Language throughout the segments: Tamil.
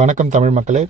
வணக்கம் தமிழ் மக்களே.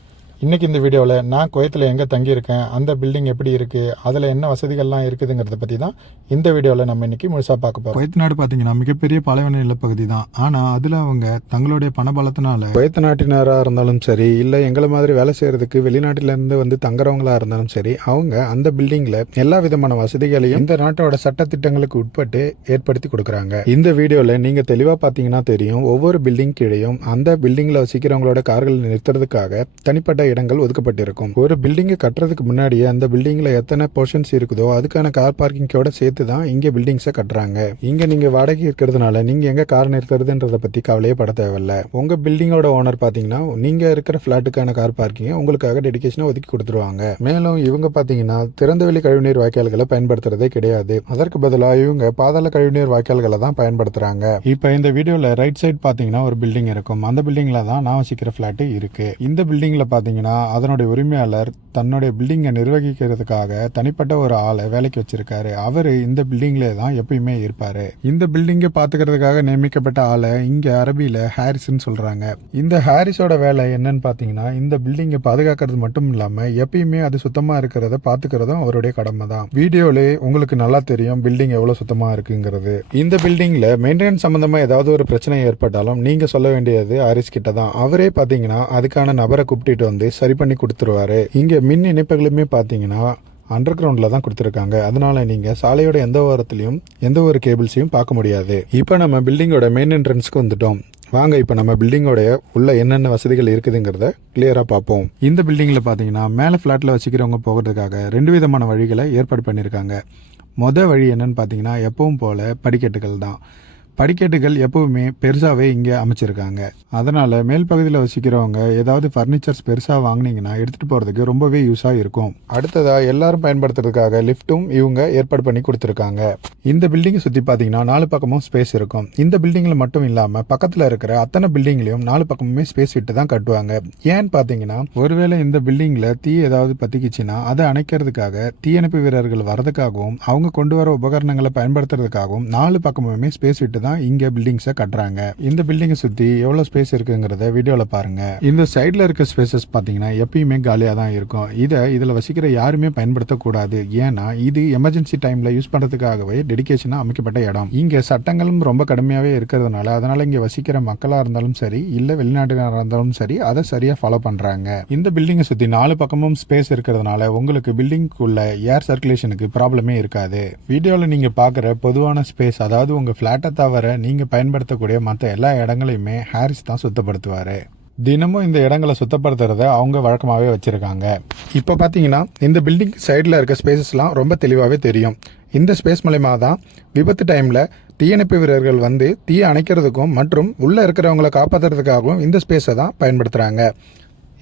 இன்றைக்கி இந்த வீடியோவில் நான் குவைத்தில் எங்கே தங்கியிருக்கேன், அந்த பில்டிங் எப்படி இருக்குது, அதில் என்ன வசதிகள்லாம் இருக்குதுங்கிறத பற்றி தான் இந்த வீடியோவில் நம்ம இன்றைக்கி முழுசாக பார்க்க போகிறோம். குவைத் நாடு பார்த்தீங்கன்னா மிகப்பெரிய பாலைவன நிலப்பகுதி தான். ஆனால் அதில் அவங்க தங்களுடைய பணபலத்தினால குவைத் நாட்டினராக இருந்தாலும் சரி, இல்லை எங்களை மாதிரி வேலை செய்கிறதுக்கு வெளிநாட்டிலேருந்து வந்து தங்குறவங்களாக இருந்தாலும் சரி, அவங்க அந்த பில்டிங்கில் எல்லா விதமான வசதிகளையும் இந்த நாட்டோட சட்டத்திட்டங்களுக்கு உட்பட்டு ஏற்படுத்தி கொடுக்குறாங்க. இந்த வீடியோவில் நீங்கள் தெளிவாக பார்த்தீங்கன்னா தெரியும், ஒவ்வொரு பில்டிங் கீழேயும் அந்த பில்டிங்கில் வசிக்கிறவங்களோட கார்கள் நிறுத்துறதுக்காக தனிப்பட்ட இடங்கள் ஒதுக்கப்பட்டிருக்கும். ஒரு பில்டிங்கை கட்டுறதுக்கு முன்னாடியே அந்த பில்டிங்ல எத்தனை போர்ஷன்ஸ் இருக்குதோ அதுக்கான கார் பார்க்கிங்கோட சேர்த்து தான் இங்க பில்டிங்ஸை கட்டுறாங்க. இங்க நீங்க வாடகை இருக்கிறதுனால நீங்க எங்க கார் நிறுத்துறதுன்றத பத்தி கவலையே பட தேவையில்ல. உங்க பில்டிங்கோட ஓனர் பாத்தீங்கன்னா நீங்க இருக்கிற பிளாட்டுக்கான கார் பார்க்கிங்கை உங்களுக்காக டெடிகேஷனா ஒதுக்கி கொடுத்துருவாங்க. மேலும் இவங்க பாத்தீங்கன்னா திறந்தவெளி கழிவுநீர் வாய்க்கால்களை பயன்படுத்துறதே கிடையாது. அதற்கு பதிலாக இவங்க பாதாள கழிவுநீர் வாய்க்கால்களை தான் பயன்படுத்துறாங்க. இப்ப இந்த வீடியோல ரைட் சைட் பாத்தீங்கன்னா ஒரு பில்டிங் இருக்கும். அந்த பில்டிங்ல தான் நான் வசிக்கிற பிளாட் இருக்கு. இந்த பில்டிங்ல பாத்தீங்கன்னா அதனுடைய உரிமையாளர் தன்னுடைய பில்டிங்கை நிர்வகிக்கிறதுக்காக தனிப்பட்ட ஒரு ஆளை வேலைக்கு வச்சிருக்காரு. அவரு இந்த பில்டிங்ல தான் எப்பயுமே இருப்பாரு. இந்த பில்டிங்கை பாத்துக்கிறதுக்காக நியமிக்கப்பட்ட ஆளை இங்க அரபியில ஹாரிஸ்ன்னு சொல்றாங்க. இந்த ஹாரிஸோட வேலை என்னன்னு பாத்தீங்கன்னா இந்த பில்டிங்கை பாதுகாக்கிறது மட்டும் இல்லாம எப்பயுமே அது சுத்தமா இருக்கிறத பாத்துக்கிறதும் அவருடைய கடமை தான். வீடியோல உங்களுக்கு நல்லா தெரியும் பில்டிங் எவ்வளவு சுத்தமா இருக்குங்கிறது. இந்த பில்டிங்ல மெயின்டெனன்ஸ் சம்பந்தமா ஏதாவது ஒரு பிரச்சனை ஏற்பட்டாலும் நீங்க சொல்ல வேண்டியது ஹாரிஸ் கிட்ட தான். அவரே பாத்தீங்கன்னா அதுக்கான நபரை கூப்பிட்டு வந்து சரி பண்ணி கொடுத்துருவாரு. இங்க மின் இணைப்புகளுமே பாத்தீங்கன்னா அண்டர் கிரவுண்ட்ல தான் கொடுத்துருக்காங்க. அதனால நீங்க சாலையோட எந்த ஓரத்திலையும் எந்த ஒரு கேபிள்ஸையும் பார்க்க முடியாது. இப்போ நம்ம பில்டிங்கோட மெயின் என்ட்ரன்ஸ்க்கு வந்துட்டோம். வாங்க இப்போ நம்ம பில்டிங்கோட உள்ள என்னென்ன வசதிகள் இருக்குதுங்கிறத கிளியரா பார்ப்போம். இந்த பில்டிங்ல பாத்தீங்கன்னா மேல பிளாட்ல வச்சுக்கிறவங்க போகிறதுக்காக 2 விதமான வழிகளை ஏற்பாடு பண்ணியிருக்காங்க. மொதல் வழி என்னன்னு பாத்தீங்கன்னா எப்பவும் போல படிக்கட்டுகள் தான். படிக்கட்டுகள் எப்பவுமே பெருசாவே இங்கே அமைச்சிருக்காங்க. அதனால மேல் பகுதியில் வசிக்கிறவங்க ஏதாவது ஃபர்னிச்சர்ஸ் பெருசாக வாங்கினீங்கன்னா எடுத்துட்டு போறதுக்கு ரொம்பவே யூஸாக இருக்கும். அடுத்ததா எல்லாரும் பயன்படுத்துறதுக்காக லிஃப்ட்டும் இவங்க ஏற்பாடு பண்ணி கொடுத்துருக்காங்க. இந்த பில்டிங்கை சுற்றி பார்த்தீங்கன்னா 4 பக்கமும் ஸ்பேஸ் இருக்கும். இந்த பில்டிங்கில் மட்டும் இல்லாமல் பக்கத்தில் இருக்கிற அத்தனை பில்டிங்லையும் 4 பக்கமுமே ஸ்பேஸ் விட்டு தான் கட்டுவாங்க. ஏன்னு பார்த்தீங்கன்னா ஒருவேளை இந்த பில்டிங்கில் தீ ஏதாவது பற்றிக்கிச்சுன்னா அதை அணைக்கிறதுக்காக தீயணைப்பு வீரர்கள் வரதுக்காகவும் அவங்க கொண்டு வர உபகரணங்களை பயன்படுத்துறதுக்காகவும் 4 பக்கமுமே ஸ்பேஸ் விட்டு தான் இங்க பில்டிங்ஸை கட்டுறாங்க. இந்த பில்டிங்கை சுத்தி எவ்வளவு ஸ்பேஸ் இருக்குங்கிறத வீடியோல பாருங்க. இந்த சைட்ல இருக்க ஸ்பேசஸ் பாத்தீங்கன்னா எப்பயுமே காலியா தான் இருக்கும். இதுல வசிக்கிற யாருமே பயன்படுத்தக்கூடாது. ஏன்னா இது எமர்ஜென்சி டைம்ல யூஸ் பண்றதுக்காகவே டெடிகேஷனா அமைக்கப்பட்ட இடம். இங்க சட்டங்களும் ரொம்ப கடுமையாவே இருக்கிறதுனால அதனால இங்க வசிக்கிற மக்களா இருந்தாலும் சரி இல்ல வெளிநாட்டுக்காரா இருந்தாலும் சரி அதை சரியா ஃபாலோ பண்றாங்க. இந்த பில்டிங்கை சுத்தி 4 பக்கமும் ஸ்பேஸ் இருக்கிறதுனால உங்களுக்கு பில்டிங்குள்ள ஏர் சர்க்குலேஷனுக்கு ப்ராப்ளமே இருக்காது. வீடியோல நீங்க பாக்குற பொதுவான ஸ்பேஸ், அதாவது உங்க பிளாட்டை தவிர நீங்க பயன்படுத்தக்கூடிய மற்ற எல்லா இடங்களையுமே ஹாரிஸ் தான் சுத்தப்படுத்துவாரு. தினமும் இந்த இடங்களை சுத்தப்படுத்துறத அவங்க வழக்கமாகவே வச்சிருக்காங்க. இப்போ பார்த்தீங்கன்னா இந்த பில்டிங் சைடில் இருக்க ஸ்பேசஸ்லாம் ரொம்ப தெளிவாகவே தெரியும். இந்த ஸ்பேஸ் மூலயமா தான் விபத்து டைமில் தீயணைப்பு வீரர்கள் வந்து தீயை அணைக்கிறதுக்கும் மற்றும் உள்ளே இருக்கிறவங்களை காப்பாற்றுறதுக்காகவும் இந்த ஸ்பேஸை தான் பயன்படுத்துகிறாங்க.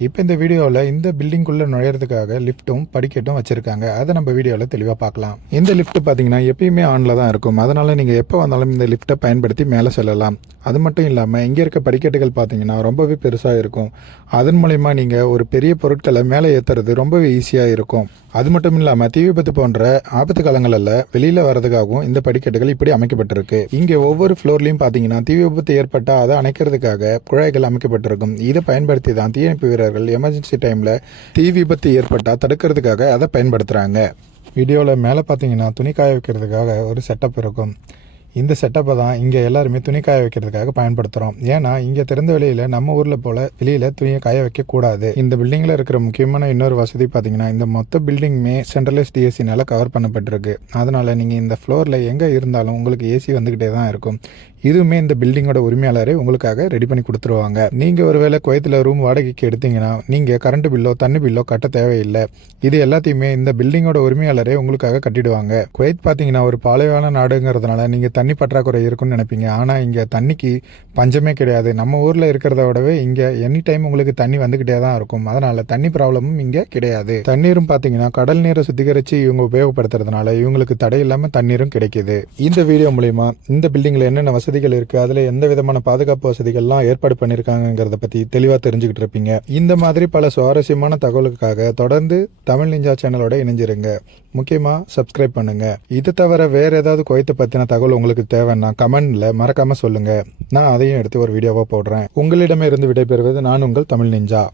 இப்போ இந்த வீடியோவில் இந்த பில்டிங்குள்ளே நுழையிறதுக்காக லிஃப்ட்டும் படிக்கட்டும் வச்சுருக்காங்க. அதை நம்ம வீடியோவில் தெளிவாக பார்க்கலாம். இந்த லிஃப்ட் பார்த்தீங்கன்னா எப்பயுமே ஆனில் தான் இருக்கும். அதனால் நீங்கள் எப்போ வந்தாலும் இந்த லிஃப்ட்டை பயன்படுத்தி மேலே செல்லலாம். அது மட்டும் இல்லாமல் இங்கே இருக்க படிக்கட்டுகள் பார்த்தீங்கன்னா ரொம்பவே பெருசாக இருக்கும். அதன் மூலயமா நீங்கள் ஒரு பெரிய பொருட்களை மேலே ஏற்றுறது ரொம்பவே ஈஸியாக இருக்கும். அது மட்டும் இல்லாமல் தீ விபத்து போன்ற ஆபத்து காலங்களில் வெளியில் வர்றதுக்காகவும் இந்த படிக்கட்டுகள் இப்படி அமைக்கப்பட்டிருக்கு. இங்கே ஒவ்வொரு ஃப்ளோர்லையும் பார்த்தீங்கன்னா தீ விபத்து ஏற்பட்டால் அதை அணைக்கிறதுக்காக குழாய்கள் அமைக்கப்பட்டிருக்கும். இதை பயன்படுத்தி தான் தீயணைப்பு வீரர்கள் எமர்ஜென்சி டைமில் தீ விபத்து ஏற்பட்டால் தடுக்கிறதுக்காக அதை பயன்படுத்துகிறாங்க. வீடியோவில் மேலே பார்த்தீங்கன்னா துணி காய வைக்கிறதுக்காக ஒரு செட்டப் இருக்கும். இந்த செட்டப்பை தான் இங்கே எல்லாருமே துணி காய வைக்கிறதுக்காக பயன்படுத்துகிறோம். ஏன்னா இங்கே திறந்த வெளியில் நம்ம ஊரில் போல் வெளியில் துணியை காய வைக்கக்கூடாது. இந்த பில்டிங்கில் இருக்கிற முக்கியமான இன்னொரு வசதி பார்த்தீங்கன்னா இந்த மொத்த பில்டிங்குமே சென்ட்ரலைஸ்ட் ஏசினால் கவர் பண்ணப்பட்டிருக்கு. அதனால் நீங்கள் இந்த ஃப்ளோரில் எங்கே இருந்தாலும் உங்களுக்கு ஏசி வந்துக்கிட்டே தான் இருக்கும். இதுவுமே இந்த பில்டிங்கோட உரிமையாளரே உங்களுக்காக ரெடி பண்ணி கொடுத்துருவாங்க. நீங்கள் ஒருவேளை குவைத்தில் ரூம் வாடகைக்கு எடுத்தீங்கன்னா நீங்கள் கரண்ட் பில்லோ தண்ணி பில்லோ கட்ட தேவையில்லை. இது எல்லாத்தையுமே இந்த பில்டிங்கோட உரிமையாளரே உங்களுக்காக கட்டிடுவாங்க. குவைத் பார்த்தீங்கன்னா ஒரு பாலைவன நாடுங்கிறதுனால நீங்கள் தண்ணி பற்றாக்குறை இருக்குன்னு நினைப்பீங்க. ஆனால் இங்கே தண்ணிக்கு பஞ்சமே கிடையாது. நம்ம ஊரில் இருக்கிறத விடவே இங்கே எனி டைம் உங்களுக்கு தண்ணி வந்துக்கிட்டே தான் இருக்கும். அதனால் தண்ணி ப்ராப்ளமும் இங்கே கிடையாது. தண்ணீரும் பார்த்தீங்கன்னா கடல் நீரை சுத்திகரித்து இவங்க உபயோகப்படுத்துறதுனால இவங்களுக்கு தடை இல்லாமல் தண்ணீரும் கிடைக்குது. இந்த வீடியோ மூலயமா இந்த பில்டிங்கில் என்னென்ன வசதி வசதிகள் இருக்குது, அதில் எந்த விதமான பாதுகாப்பு வசதிகள்லாம் ஏற்பாடு பண்ணியிருக்காங்கிறத பற்றி தெளிவாக தெரிஞ்சுக்கிட்டு இருப்பீங்க. இந்த மாதிரி பல சுவாரஸ்யமான தகவலுக்காக தொடர்ந்து தமிழ் நிஞ்சா சேனலோட இணைஞ்சிருங்க. முக்கியமாக சப்ஸ்கிரைப் பண்ணுங்க. இது தவிர வேறு ஏதாவது குவைத்தை பற்றின தகவல் உங்களுக்கு தேவைன்னா கமெண்ட்ல மறக்காமல் சொல்லுங்கள். நான் அதையும் எடுத்து ஒரு வீடியோவாக போடுறேன். உங்களிடமே இருந்து விடைபெறுவது நான் உங்கள் தமிழ் நிஞ்சா.